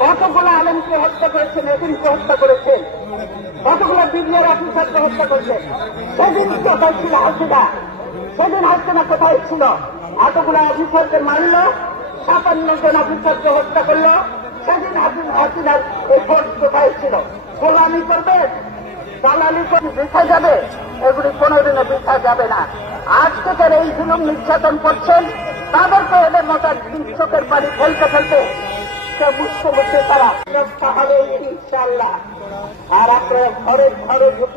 কতগুলো আলেমকে হত্যা করেছেন, এদিনকে হত্যা করেছেন, কতগুলো বিডিআর অফিসারকে হত্যা করেছেন। সেদিন কোথায় ছিল হাসিনা? সেদিন হাসিনা কোথায় ছিল? এতগুলো অফিসারকে মারল, ৫৭ জন অফিসারকে হত্যা করলো। সেদিন হাসিনার এই ফোর্স কোথায় ছিল? গোলামি করবে, দালালি করে বৃথা যাবে? এগুলি কোনোদিনও বৃথা যাবে না। আজ থেকে এই জুলুম নির্যাতন করছেন, তাদেরকে এদের মতো চোখের পানি ফেলতে ফেলতে বুঝতে বুঝতে তারা পাহাড়ে ইনশাল্লাহ। আর আপনারা ঘরে ঘরে